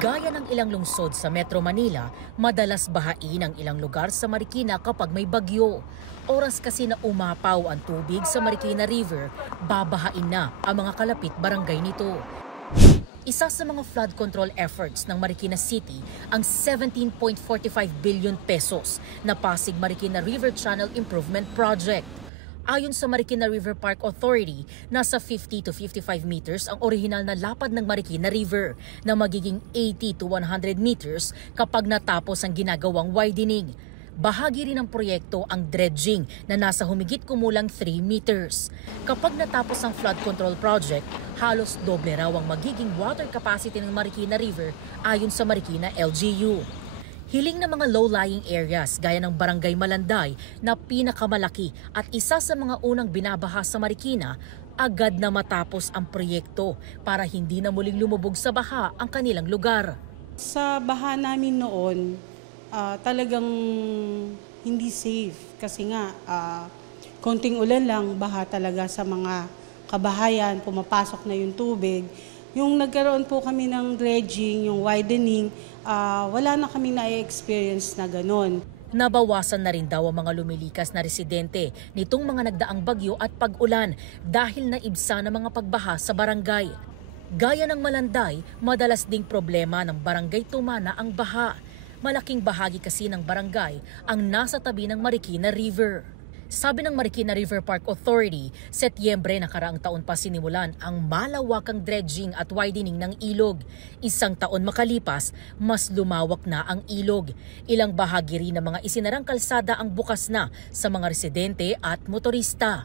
Gaya ng ilang lungsod sa Metro Manila, madalas bahain ang ilang lugar sa Marikina kapag may bagyo. Oras kasi na umapaw ang tubig sa Marikina River, babahain na ang mga kalapit barangay nito. Isa sa mga flood control efforts ng Marikina City ang 17.45 billion pesos na Pasig Marikina River Channel Improvement Project. Ayon sa Marikina River Park Authority, nasa 50 to 55 meters ang orihinal na lapad ng Marikina River na magiging 80 to 100 meters kapag natapos ang ginagawang widening. Bahagi rin ng proyekto ang dredging na nasa humigit kumulang 3 meters. Kapag natapos ang flood control project, halos doble raw ang magiging water capacity ng Marikina River ayon sa Marikina LGU. Hiling ng mga low-lying areas gaya ng Barangay Malanday na pinakamalaki at isa sa mga unang binabaha sa Marikina, agad na matapos ang proyekto para hindi na muling lumubog sa baha ang kanilang lugar. Sa baha namin noon, talagang hindi safe kasi nga konting ulan lang, baha talaga sa mga kabahayan, pumapasok na yung tubig. Yung nagkaroon po kami ng dredging, yung widening, wala na kami na-experience na gano'n. Nabawasan na rin daw ang mga lumilikas na residente nitong mga nagdaang bagyo at pag-ulan dahil naibsa ng mga pagbaha sa barangay. Gaya ng Malanday, madalas ding problema ng barangay Tumana ang baha. Malaking bahagi kasi ng barangay ang nasa tabi ng Marikina River. Sabi ng Marikina River Park Authority, Setyembre nakaraang taon pa sinimulan ang malawakang dredging at widening ng ilog. Isang taon makalipas, mas lumawak na ang ilog. Ilang bahagi rin ng mga isinarang kalsada ang bukas na sa mga residente at motorista.